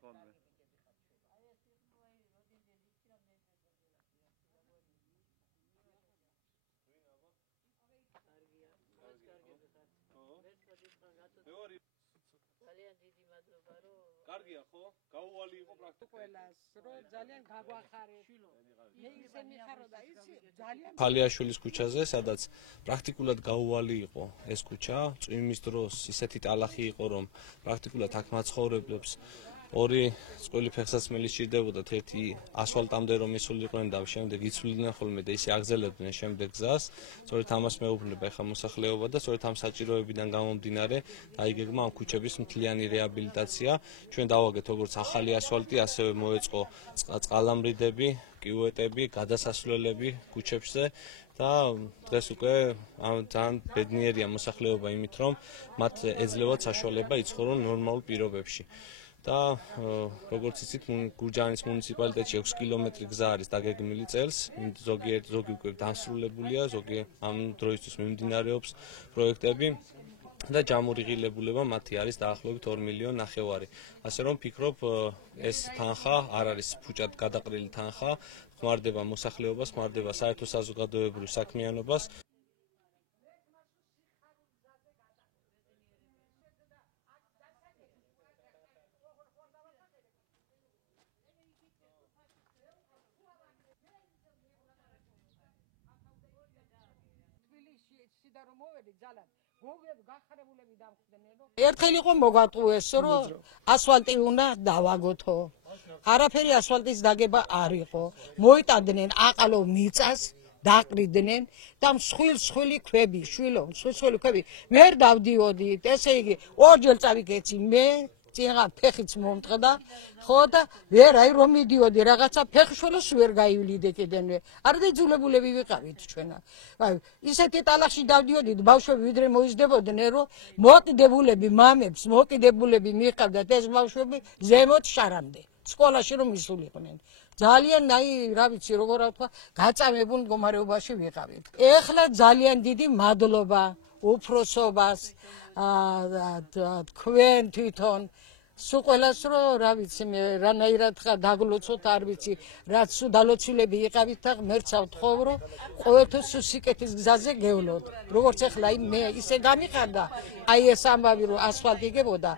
ხოლმე. კარგია ხო? გაუვალი იყო პრაქტიკულად. ძალიან გაგვახარეთ. მე ისე მიხარო და იცი ძალიან ფალიაშვილის ქუჩაზე, სადაც პრაქტიკულად გაუვალი იყო ეს ქუჩა, წვიმის დროს ისეთი ტალახი იყო, რომ პრაქტიკულად აქ მაცხოვრებლებს ორი წყვილი ფეხსაცმელი სჭირდებოდათ, ერთი ასფალტამდე რომ ისულიყვნენ და შემდეგ იცვლიდნენ ხოლმე და ისე აგზელებდნენ შემდეგ გზას. სწორედ ამას მეუბნება ეხა მოსახლეობა და სწორედ ამ საჭიროებიდან გამომდინარე დაიგეგმა ამ ქუჩების მთლიანი რეაბილიტაცია. ჩვენ დავაგეთ როგორც ახალი ასფალტი, ასევე მოეწყო წყალამრიდები, კიუეტები, გადასასვლელები ქუჩებზე და დღეს უკვე ძალიან ბედნიერია მოსახლეობა იმით, რომ მათ ეძლევათ საშუალება იცხოვრონ ნორმალურ პირობებში. და როგორც იცით, გურჯაანის მუნიციპალიტეტში 6 კილომეტრი გზა არის დაგეგმილი წელს, ზოგი უკვე დასრულებულია, ზოგი ამ დროისთვის მიმდინარეობს პროექტები და ჯამური ღირებულება მათი არის დაახლოებით 2,5 მილიონი. ასე რომ ფიქრობ, ეს თანხა არ არის ფუჭად გადაყრილი თანხა, ხმარდება მოსახლეობას, ხმარდება საერთო საზოგადოებრივ საქმიანობას. ერთხელ იყო მოგატყუეს, რომ ასფალტი უნდა დავაგოთო. არაფერი ასფალტის დაგება არ იყო. მოიტანდნენ აყალო მიწას, დაყრიდნენ და მსხვილი ქვები, მსხვილი ქვები. მე დავდიოდით, ესე იგი, ორჯერ წავიკეცი მე წინღა ფეხიც მომტყდა, ხო და ვერ აი რომ მიდიოდი რაღაცა ფეხშველოს ვერ გაივლიდე კიდენვე. არ დაიძულებულები ვიყავით ჩვენ. აი ისეთი ტალახში დავდიოდით ბავშვები ვიდრე მოიზდებოდნენ, რომ მოკიდებულები მამებს, მოკიდებულები მიყავდათ ეს ბავშვები ზემოთ შარამდე. სკოლაში რომ ისულიყვნენ. ძალიან აი რა ვიცი როგორ ვთქვა, გაწამებულ მდგომარეობაში ვიყავით. ეხლა ძალიან დიდი მადლობა უფროსობას თქვენ თვითონ სულ ყველას რომ რა ვიცი მე რანაირად ხა დაგლოცოთ არ ვიცი რაც დალოცულები იყავით და ღმერთს ავთხოვ რომ ყოველთვის სიკეთის გზაზე გევლოთ როგორც ახლა მე ისე გამიხარდა აი ეს ამბავი რომ ასფალტი იგებოდა